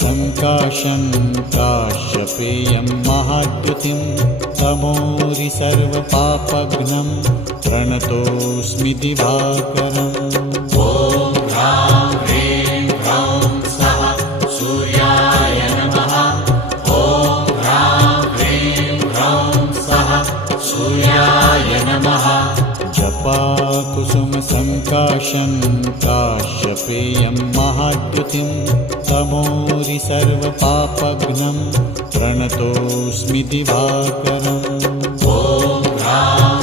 कुसुमसङ्काशं काश्यपेयं महाद्युतिं तमोरि सर्वपापघ्नं प्रणतोऽस्मि दिवाकरम्। ॐ ह्रां ह्रीं ह्रौं स्वः सूर्याय नमः। ॐ ह्रां ह्रीं ह्रौं स्वः सूर्याय नमः। जपाकुसुमसङ्काशं काश्यपेयं महाद्युतिं तमोरि सर्वपापघ्नं प्रणतोऽस्मि दिवाकरम्। ॐ ह्रां